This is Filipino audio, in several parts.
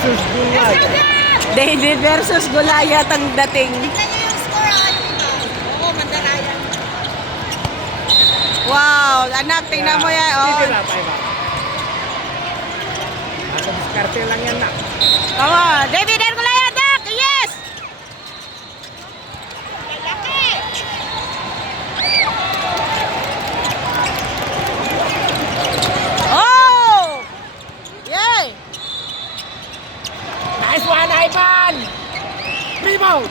versus Goliath. David versus Goliath ang dating. Tignan niyo yung score, Oo, Mandarayan. Wow, anak, tingnan mo yan. Oh. Sige ba, tayo ba? Nasa diskarte lang yan na. Come on, David and Goliath, anak! Yes! Lalaki! Oh! Yay! Nice one, Ivan! Primo!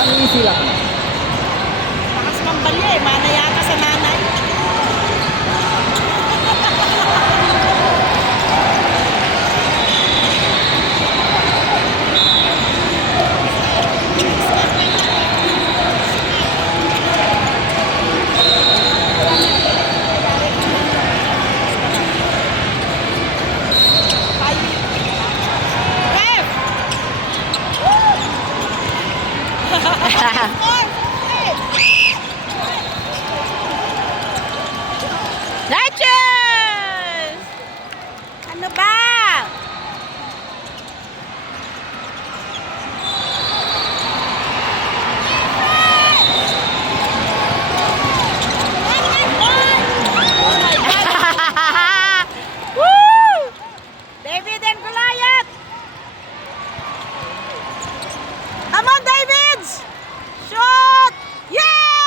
Ang easy lang. Bakas mambalya eh, mana yata sa nanay. Righteous! Ano ba? Woo! David and Goliath! Come on, Davids! Shoot! Yeah!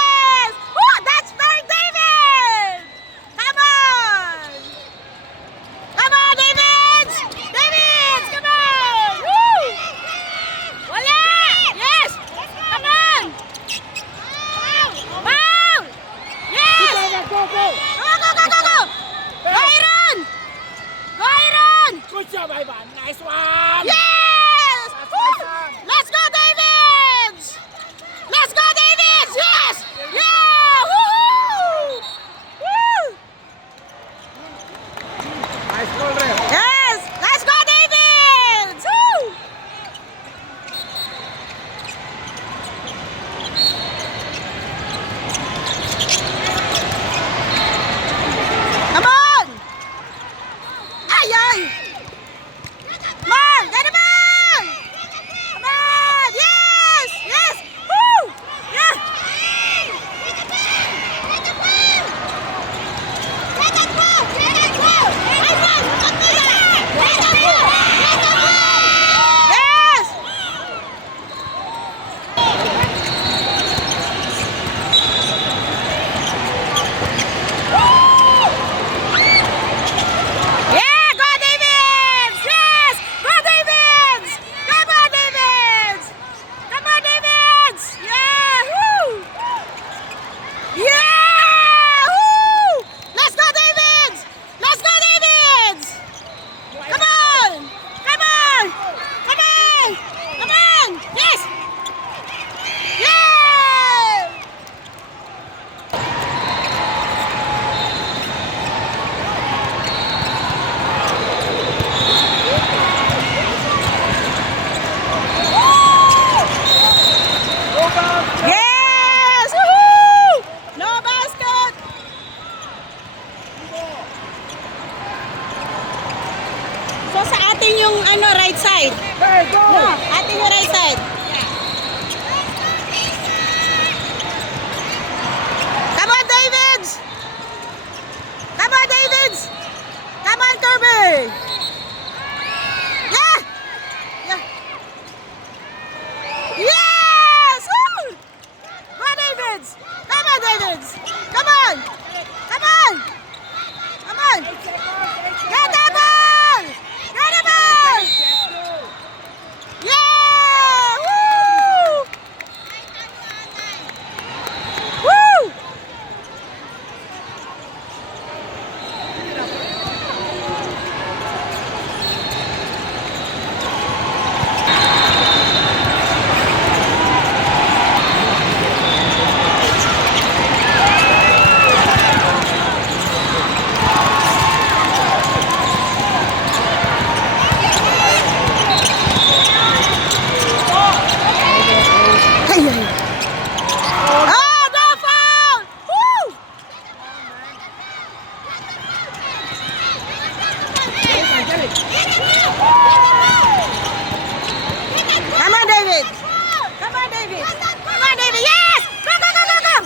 David. Come on, David. Yes! Go, go, go, go, go!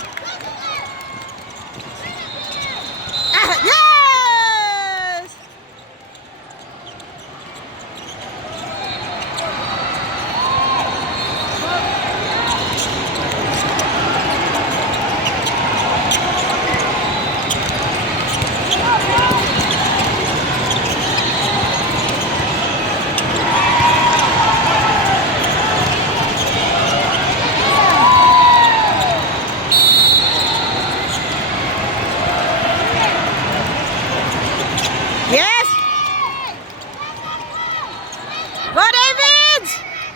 Yes! Yes! Go, Davids!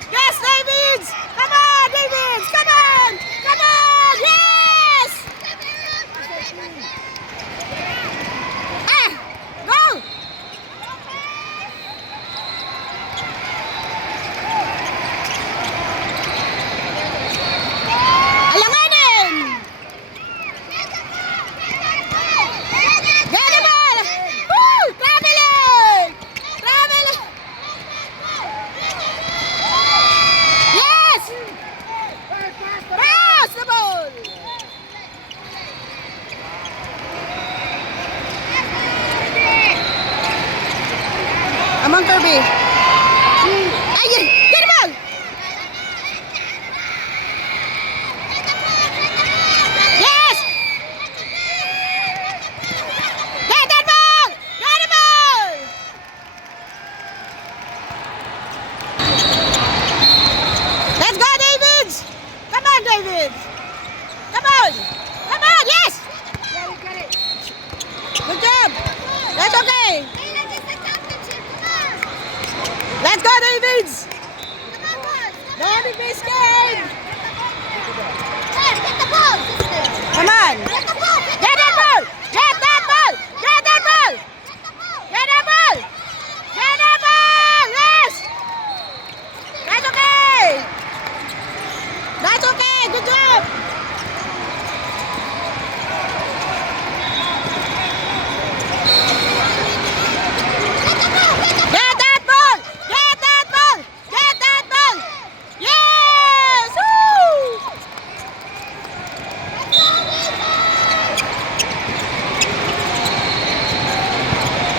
Yes, Davids! Come on, Davids! Come on! Come on! Yes! Go! Alanganin! Get the ball! Woo! Traveling! Traveling! Yes! Pass the ball! Come on, Kirby. Ayun! Get the ball! Yes! Get that ball! Get the ball! Let's go, Davids! Come on, Davids! Come on! Come on! Yes! Good job! That's okay! Let's go, Davids! Don't be scared! Come on! Get that ball! Get that ball! Get that ball! Get that ball! Get that ball! Yes! That's okay! That's okay! Good job! Get that ball! Get that ball! Get that ball! Yes! Woo!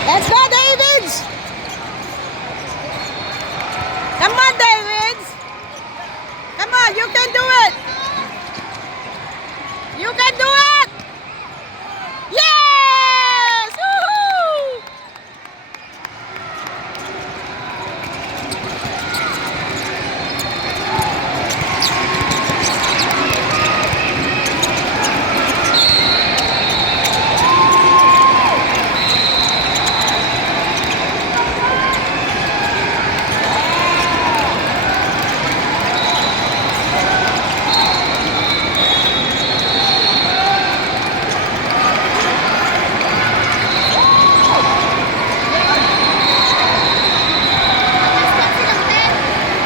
Let's go, Davids! Come on, Davids! Come on, you can do it! You can do it! Yes! Woohoo!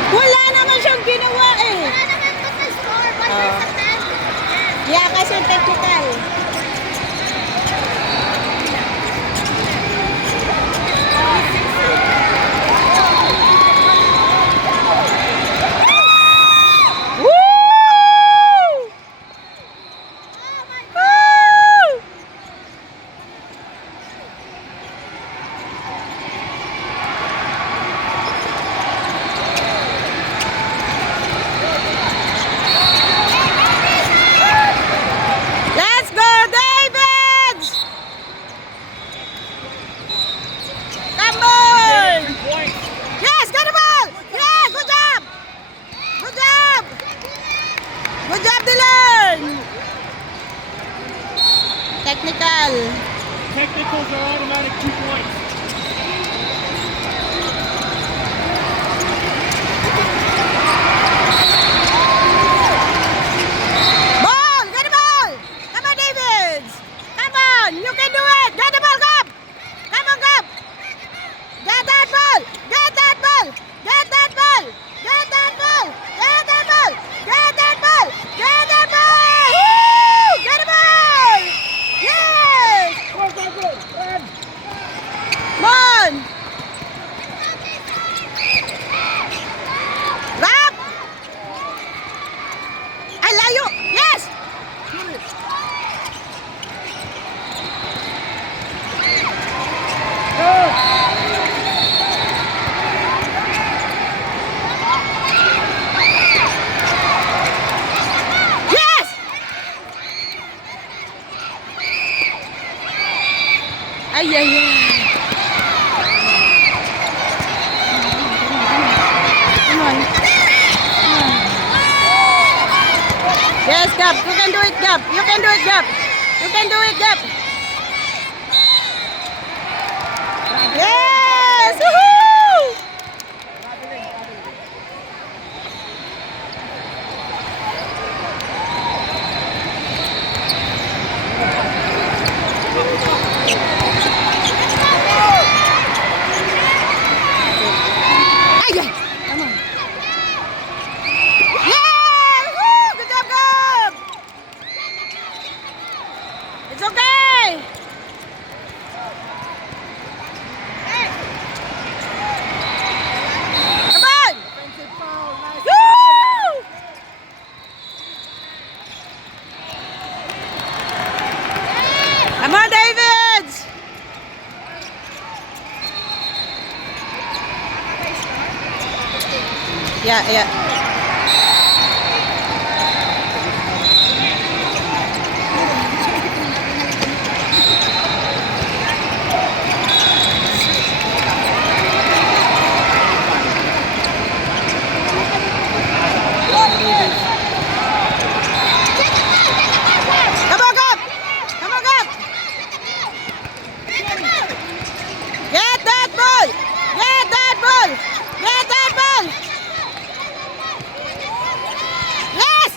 Wala naman siyang ginawa eh. Yeah, kasi technical. Woo! Woo! Let's go, Davids! Come on! Yes, get the ball! Yeah, good job! Good job! Good job, Dylan! Technical. Technicals are automatic 2 points. Ball! Get the ball! Come on, Davids! Come on! You can do it! Get the ball, Gab! Come on, Gab! Get that ball! Get that ball! Get that ball! Get that ball! Get that ball! Get that ball! Get that ball! Woo! Get the ball! Yes! Go, go, go! Run! layo. Yes! Yes! Ay, ay, ay. Come on. Yes, Gab. You can do it, Gab. You can do it, Gab. You can do it, Gab. Yes! Woohoo! Ay, ay. Come on. Yeah! Woo! Good job, Gab! It's okay! Come on! Woo! Come on, Davids! Yeah, yeah. Come on, Gab! Come on, Gab! Get that ball! Get that ball! Get that ball! Yes!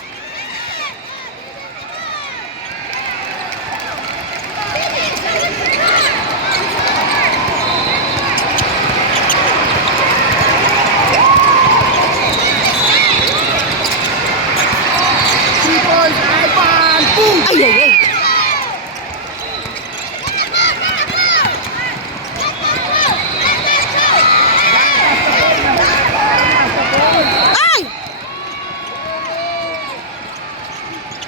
Ay, ay, ay. Ay!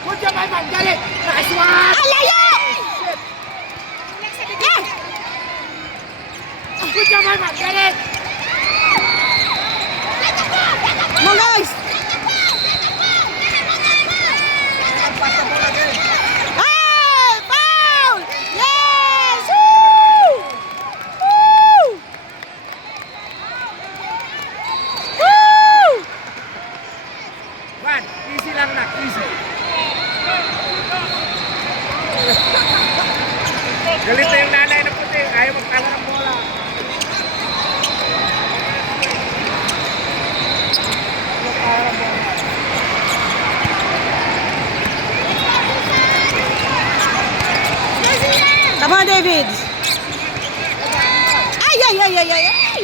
Good job, Ivan. Got it. Nice one. Ay, layo! Yes! Good job, Ivan. Got it. Come on, guys! Hey! Foul! Yes! Woo! Woo! Woo! Van, easy lang na. Easy. Galit na yung nanay na puti. Ayaw magkala ng bola. Come on, David! Ay, ay, ay, ay, ay, ay!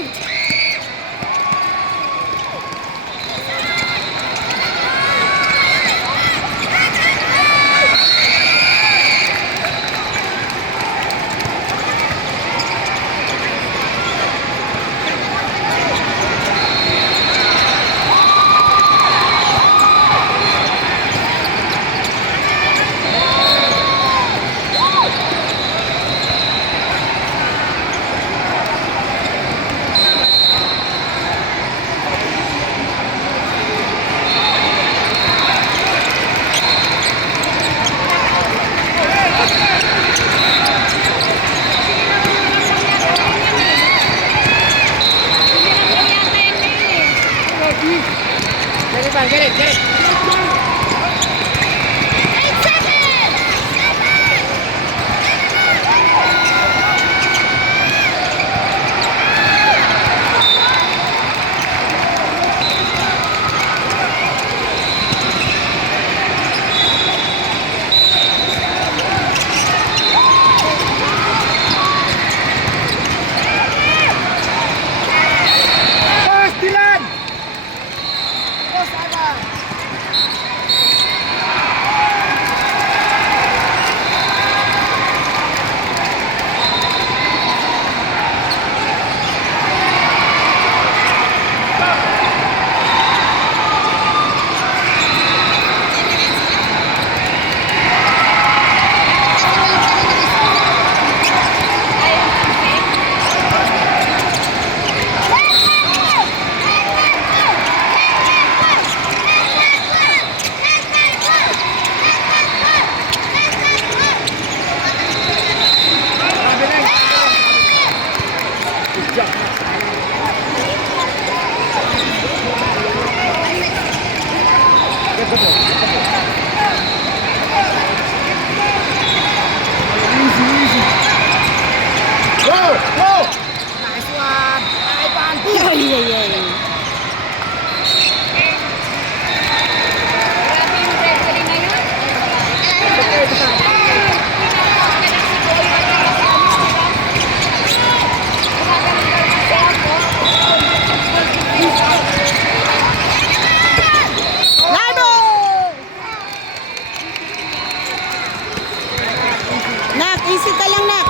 Easy ka lang, Nak.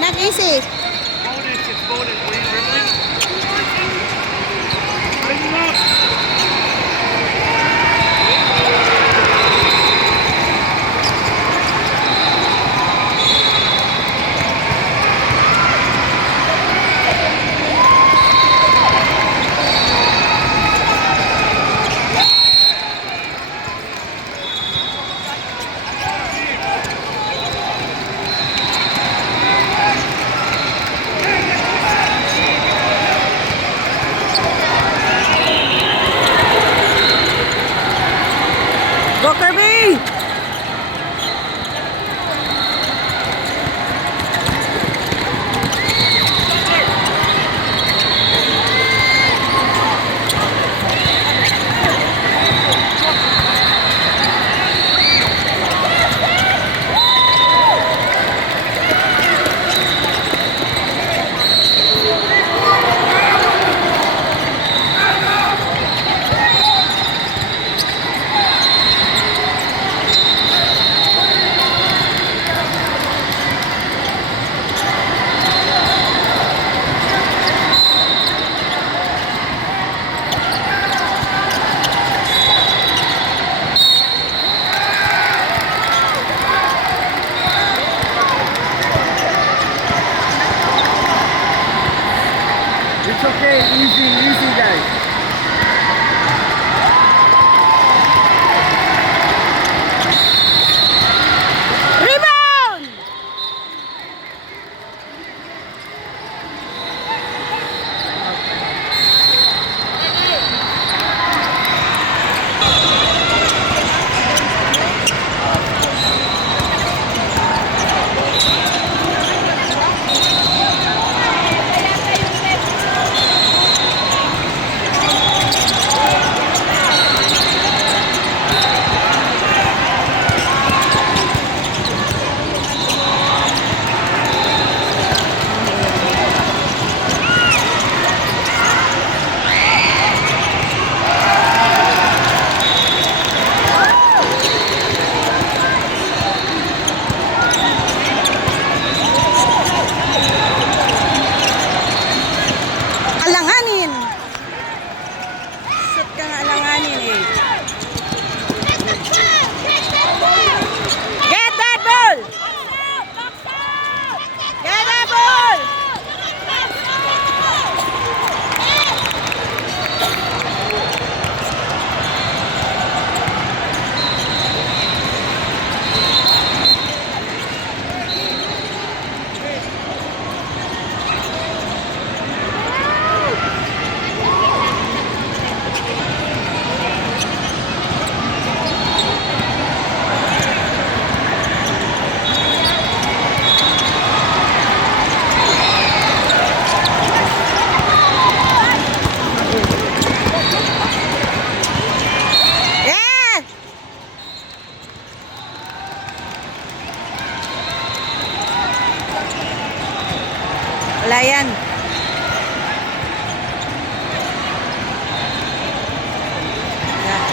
Nak, easy. Bonus, it's bonus. Were you dribbling? Bring him up. Go, Kirby! It's okay. Easy, easy, guys. Rebound! Alanganin! Sit kang alanganin eh. Get that ball! Get that ball! Yeah! Wala yan. Yeah.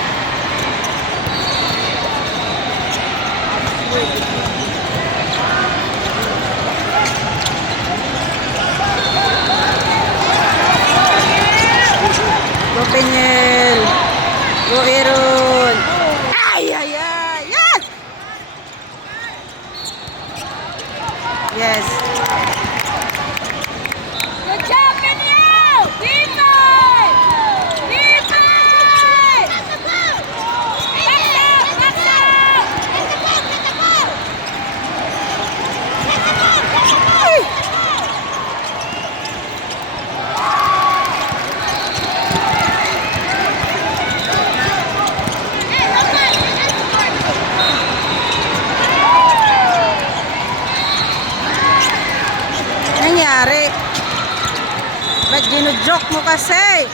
Go, Peñel. Go, Aaron. Ay, ay, ay. Yes! Yes. Good job, Daniel! Defense! Defense! Back up! Ay! Nangyari? Ba't ginujoke mo kasi?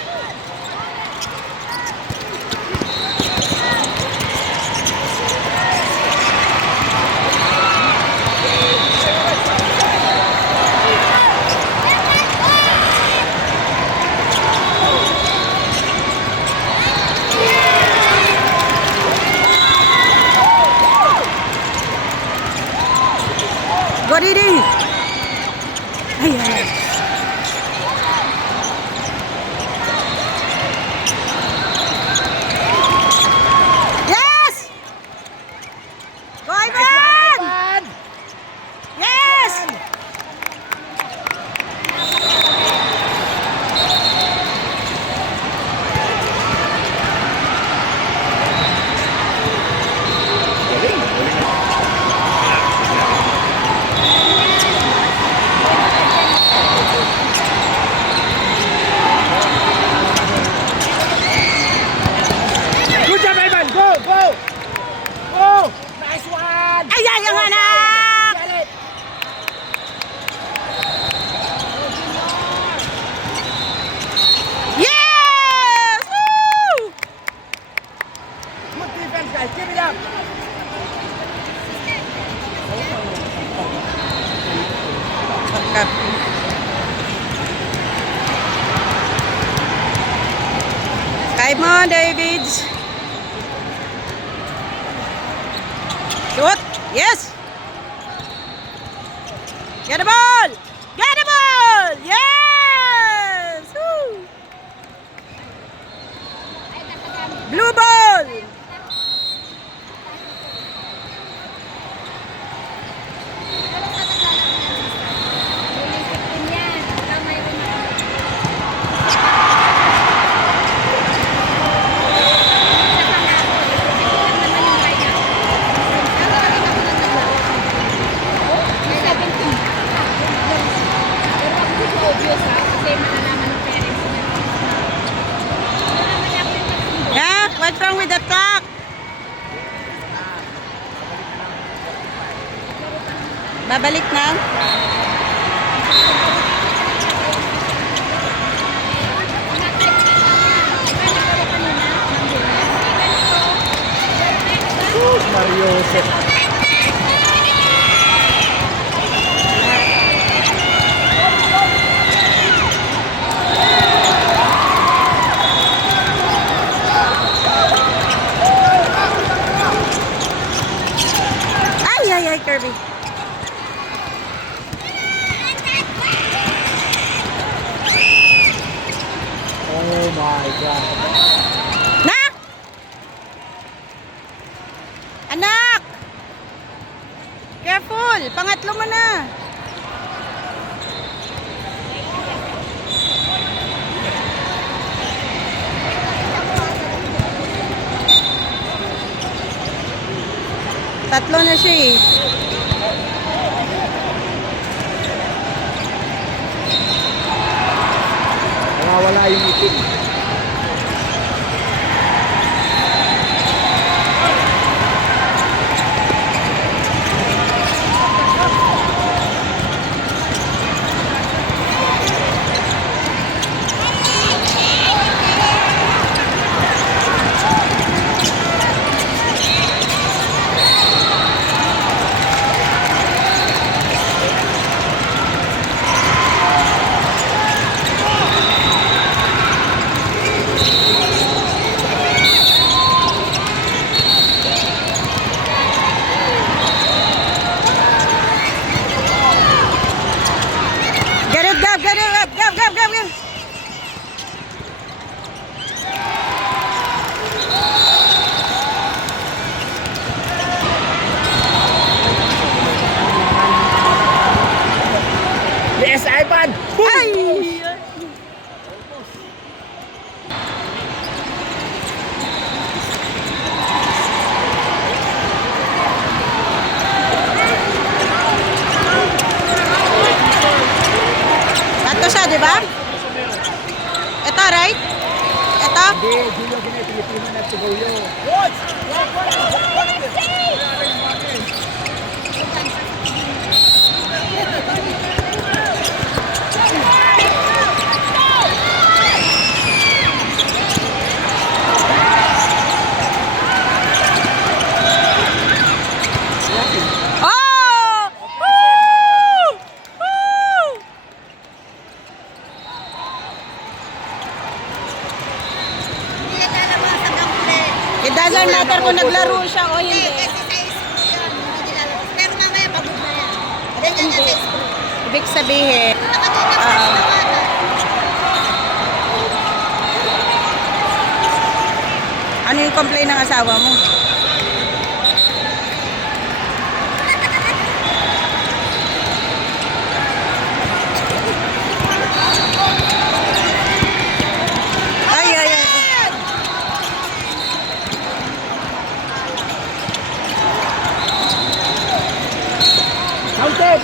guys. Keep it up. Pagkap. Kay mo, Davids. Shoot. Yes. Get the ball. Get the ball. Yes. Woo. Blue ball. Yeah, what's wrong with the clock? Babalik na. Mario Joseph. Ay, ay, ay, Kirby. Oh my God. Na! Anak! Careful! Pangatlo mo na. Tatlo na siya eh. Wala yung itim. Get it, Gab! Get it, Gab! Gab, Gab, Gab, Gab! Yes, Ivan! Ay! Tatlo siya, di ba? Ito, right? Ito? Hindi, Julio Ginay, Pilipino na Tugolyo. Oh! Woo! Woo! It doesn't matter kung naglaro siya o hindi. Pero mamaya pagod na yan. Hindi. Ibig sabihin, ano yung complaint ng asawa mo? Ay, ay, ay. Counted!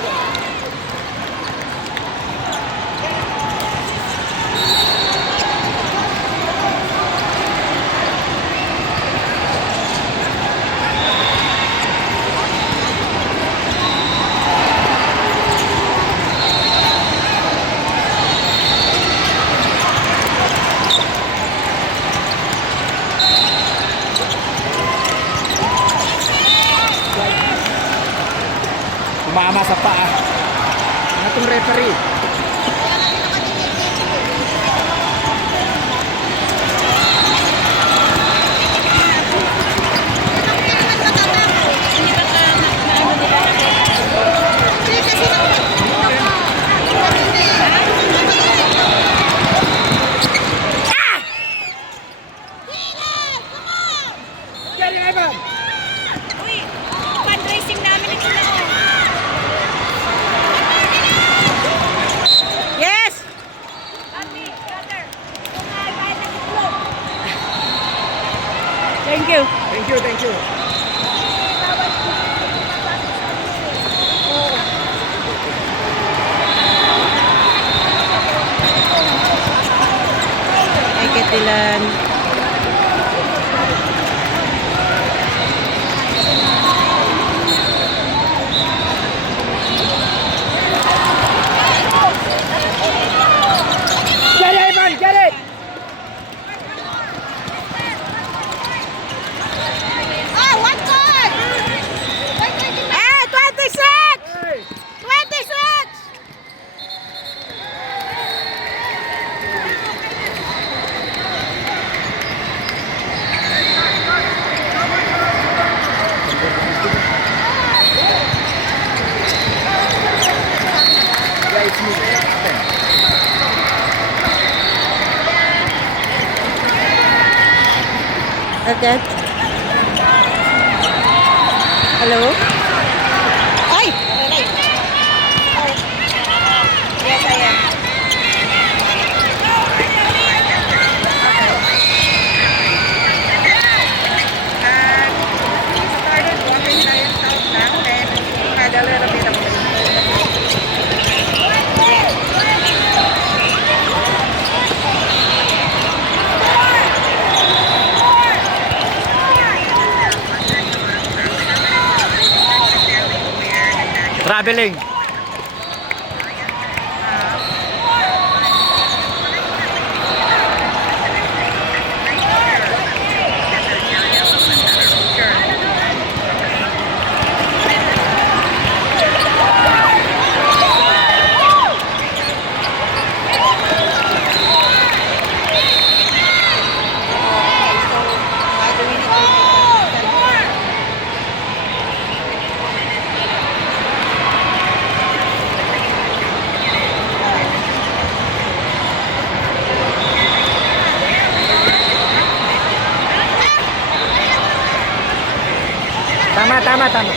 Tumama sa paa. Atong referee. Jerry Ivan! Uy, fundraising namin ito na. Yes! Thank you. Thank you, thank you. Ay, Katilan. Jerry Ivan, get it! Oh, one goal! Hey, 26! Hey! 26! Yeah, it's me. Okay. Hello? Ay! Yes, I am. We started walking tayo south lang, then had a little bit of Traveling. Tama, tama, tama.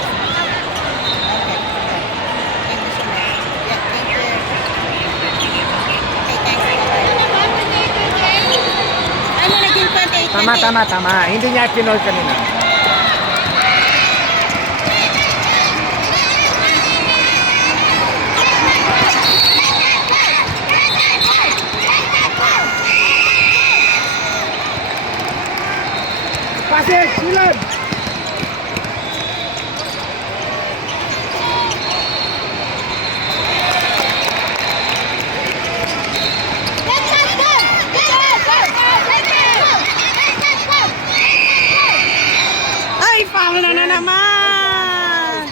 Ano naging 28? Tama, tama, tama. Hindi niya kinol kanina. Pasig, ulan! Ay, foul na naman!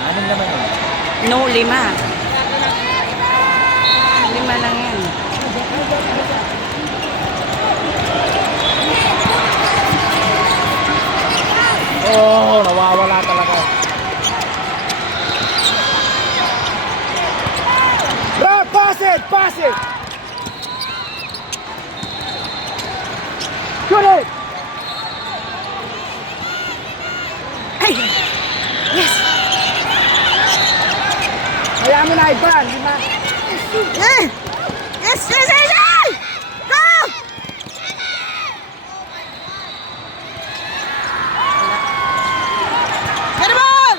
Anong naman yun? No, 5. 5 lang yan. Oh, nawawala talaga. Bro, pass it, pass it! Shoot it! Ay! Yes! Kaya mo na, Ivan, di ba? Eh! Yes, yes, yes, yes! Go! Get the ball!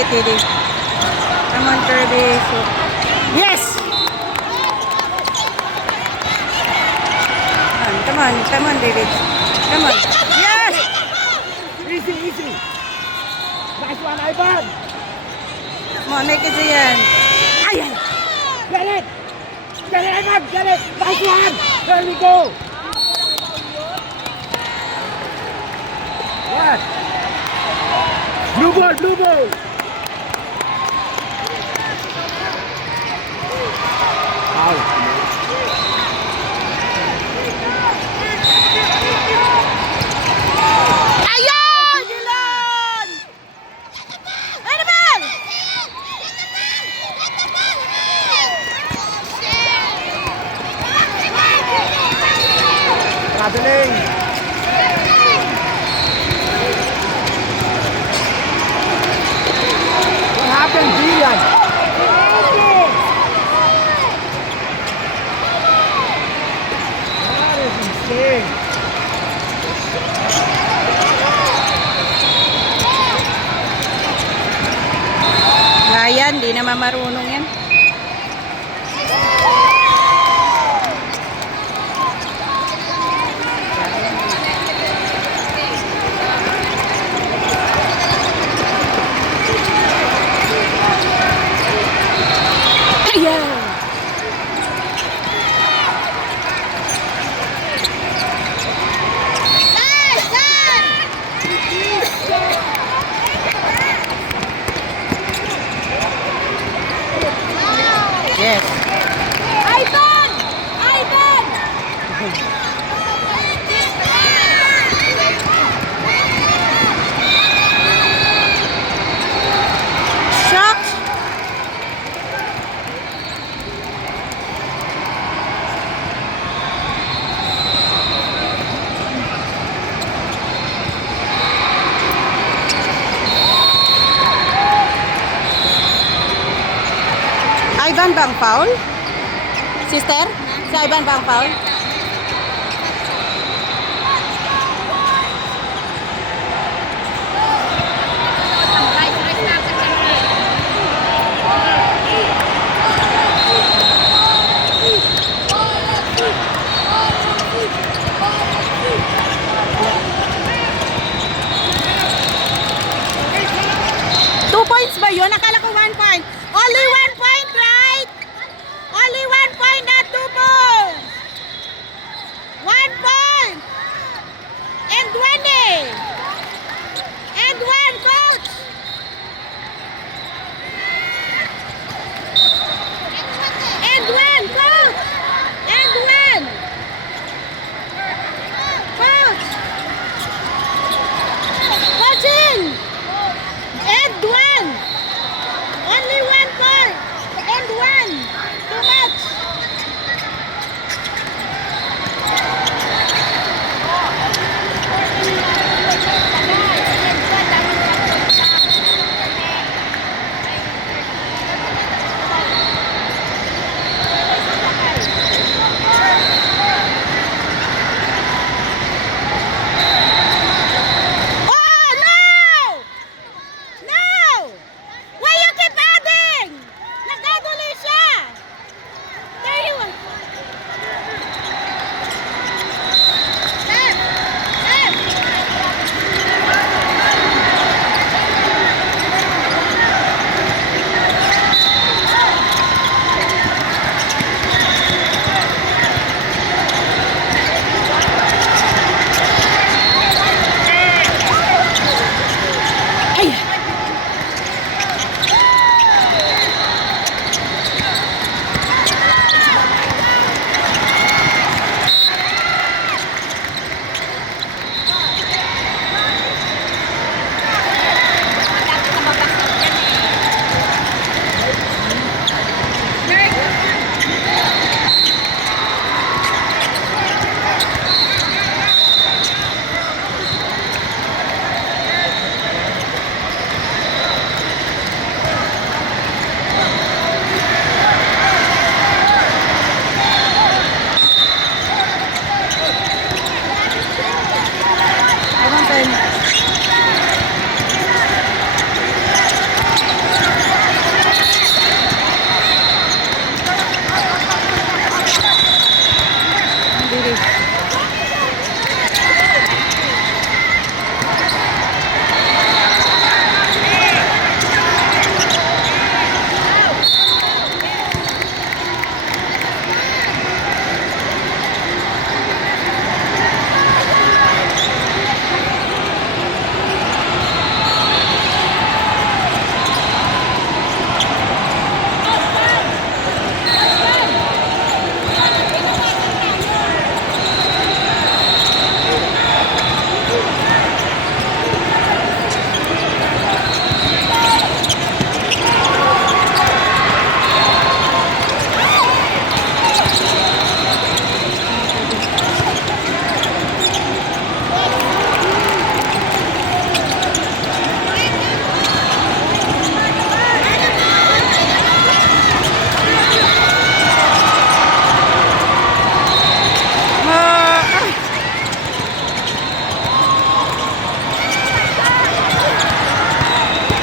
it, Didi. Come on, Kirby. Shoot. Yes! Come on, David. Come on. Yes! Easy, easy. Nice one, Ivan. Come on, make it yan. Ayan. Get it. Get it, Ivan. Get it. Nice one. There we go. What? Blue ball, blue ball. Out. Ayun! Dylan! Ano ba? Traveling. What happened, Dylan? That is insane. Ryan, di naman marunong yan. Ayan! Yes. Ivan! Ivan! Shock! Ivan bang foul? Sister? Si Ivan bang foul? Two points ba yun? Akala ko 1 point. Only 1 point, right? Only 1 point, not 2 points.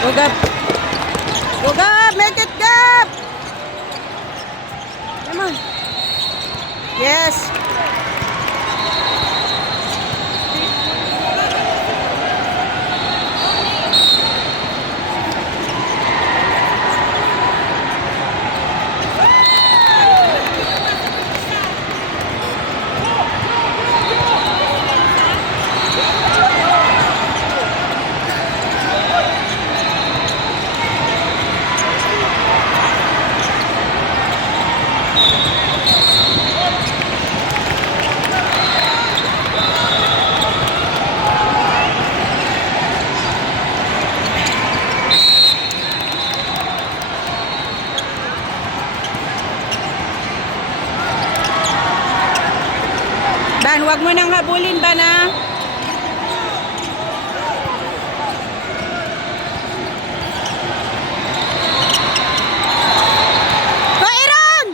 Go, Gab. Go, Gab. Make it, Gab. Come on. Yes. Ban, wag mo nang habulin, Ban, ha? Go, Aaron!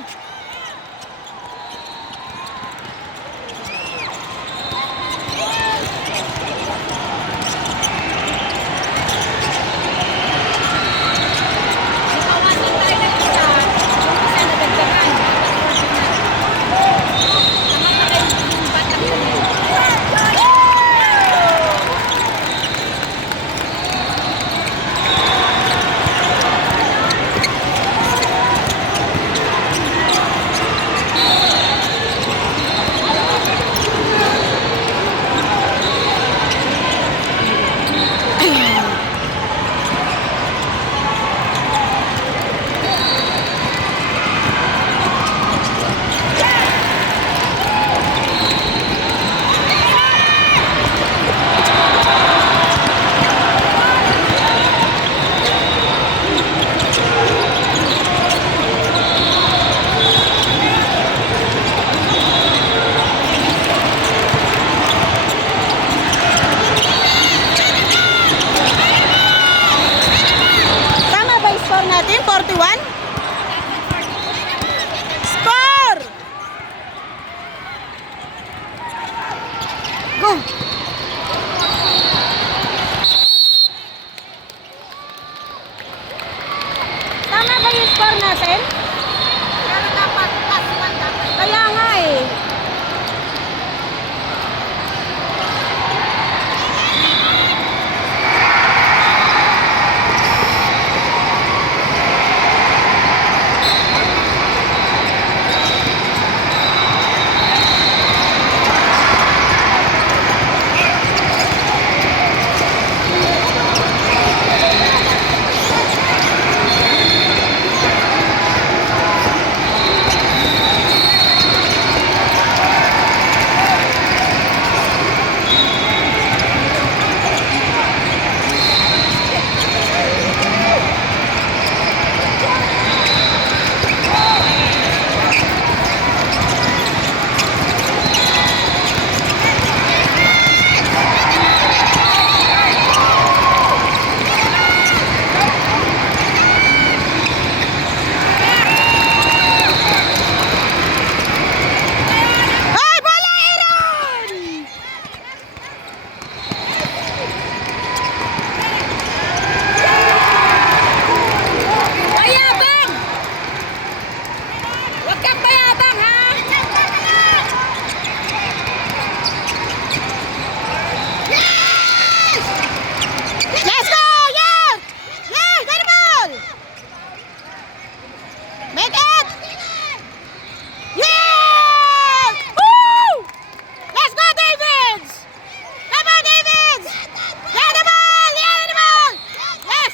Tama ba yung score natin? 41? Score! Go! Tama ba yung score natin? Pero dapat plus 1 dapat. Kaya nga eh. Ay, bola, Aaron! Mayabang! Huwag kang mayabang, ha? Let's go! Yeah! Yeah! Get the ball! Make it! Yeah! Woo! Let's go, Davids! Come on, Davids! Get the ball! Get the ball! Yes!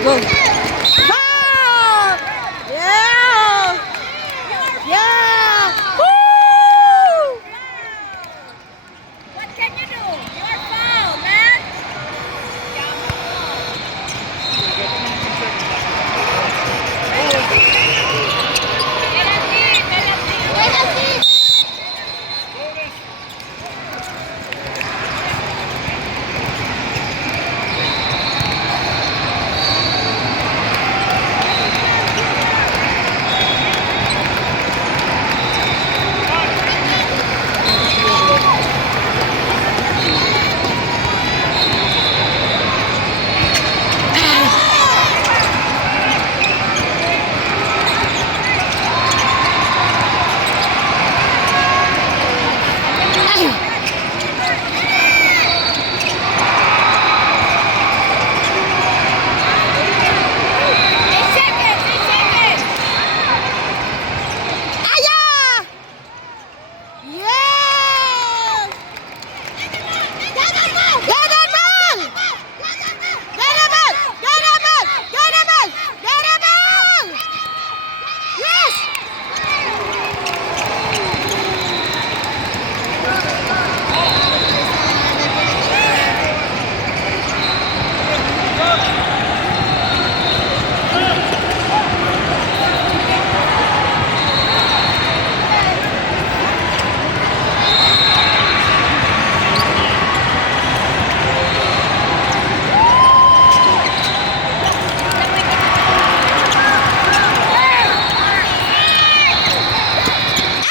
Go! Ball! Yeah! Yeah! Woo! What can you do? You're foul, man.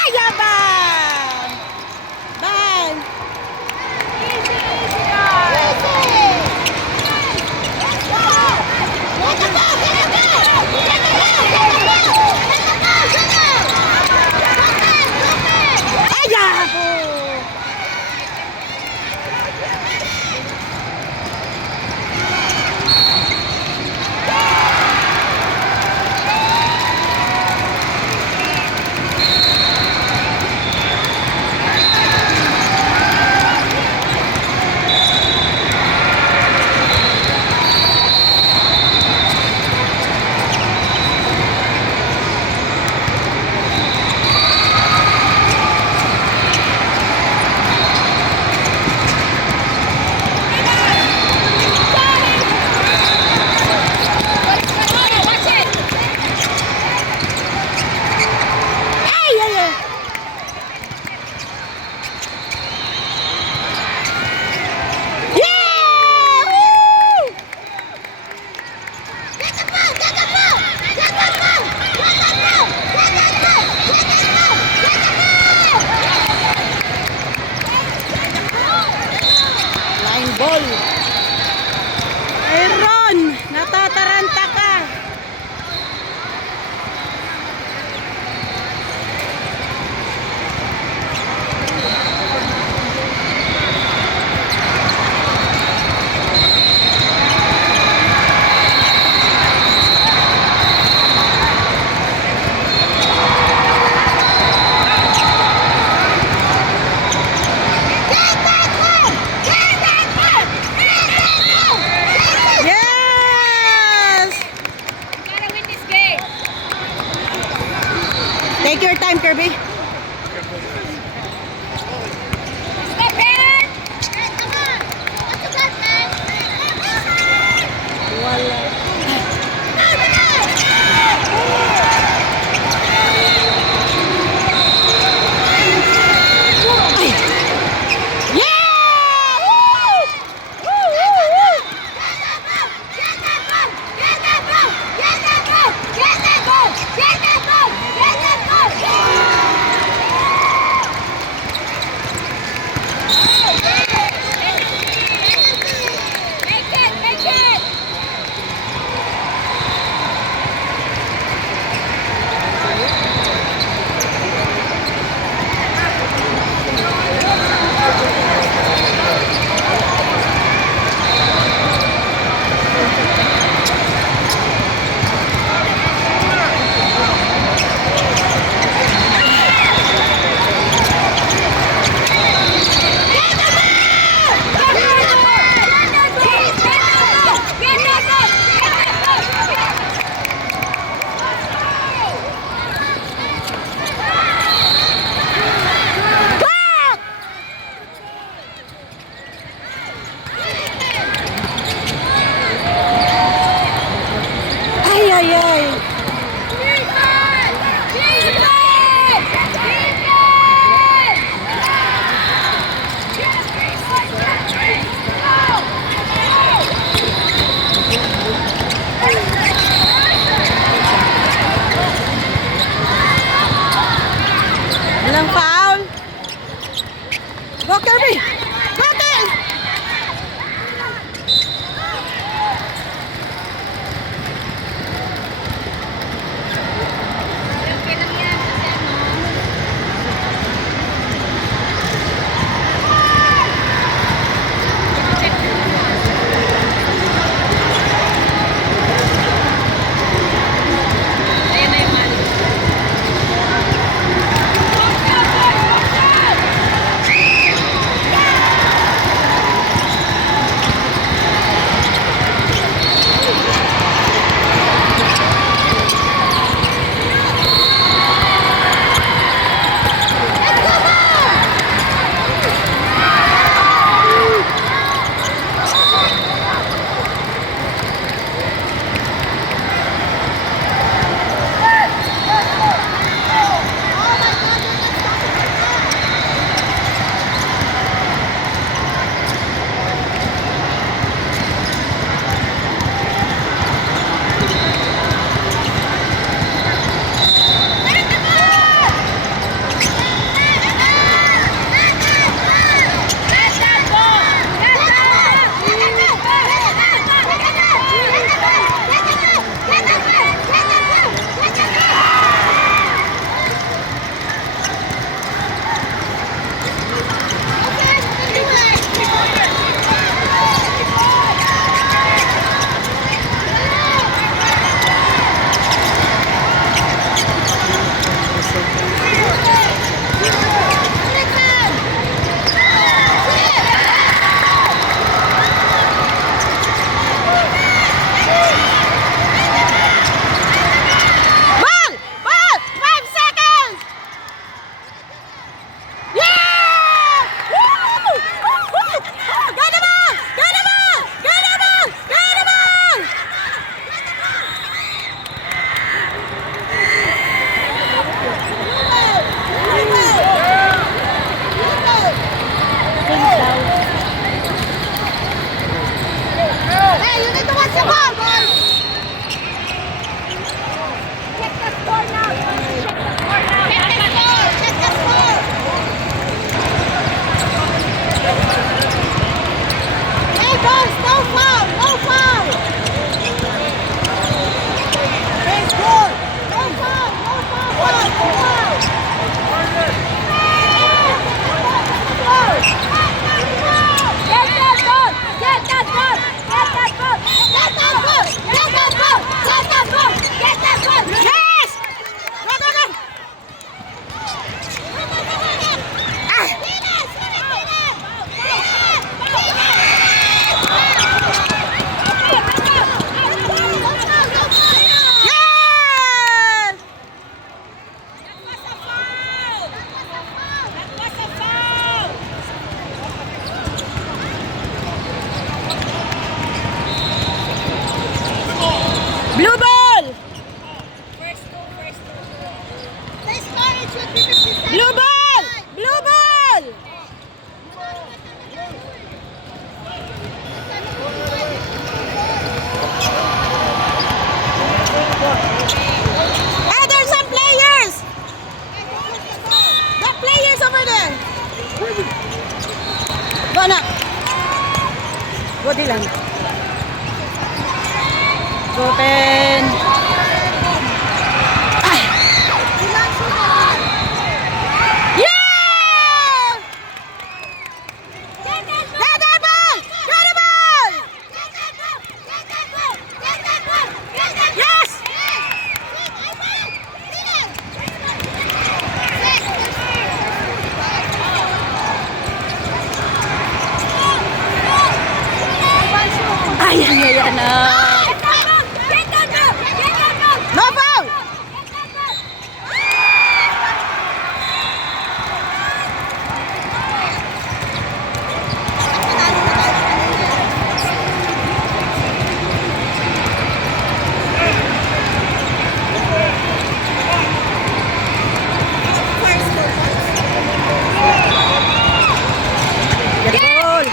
Ayabang! Bang! Ayabo! Ay, ay, ay. Yeah! Woo! Line ball. Aaron, natataranta ka. Yes! Gotta win this game. Take your time, Kirby. Stop it! Yeah! Woo! Woo, woo, woo! Make it! Ay, ay, ay. Walang foul. Go, Kirby! Go, Kirby! Blue ball! This score it should be 57. Blue ball! Blue ball! Hey, there's some players! There are players over there! Go na! Body lang. Open! Yeah! Get that ball! Get the ball! Yes! Ay, na. No foul! Get the ball!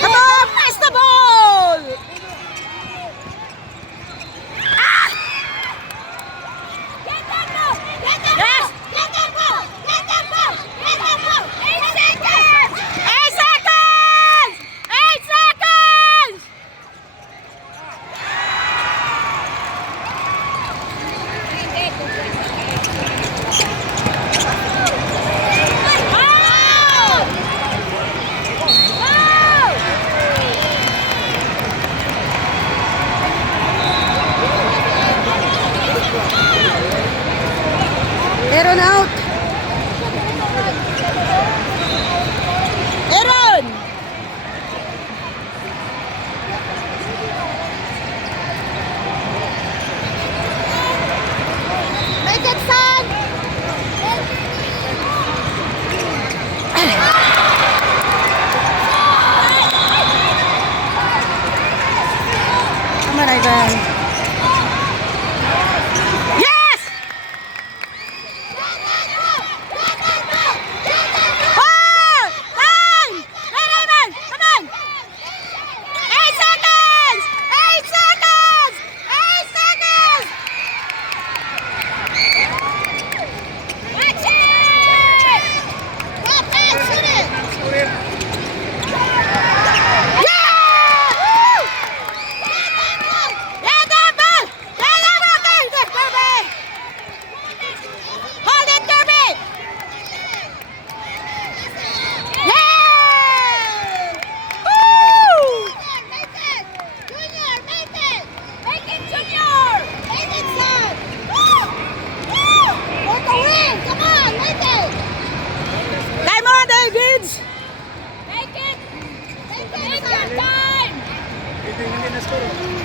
Come on, press the ball! Yes! 8 seconds! 8 seconds! Aaron out! Aaron! Make it son. Come on, Ivan. Yes! Four! Time! Hey, Ivan! Come on! 8 seconds! 8 seconds! 8 seconds! Watch it! Go back, shoot it. Yeah! Woo! Get that ball. Get that ball! Get that ball, Kirby! Hold it, Kirby! Yeah! Woo! Make it. Junior, make it. Make it, Junior. Make it, son. Woo! Woo! For the win. Come on, make it. Time on, Davids! Make it. Take your time. Ito yung hindi na score.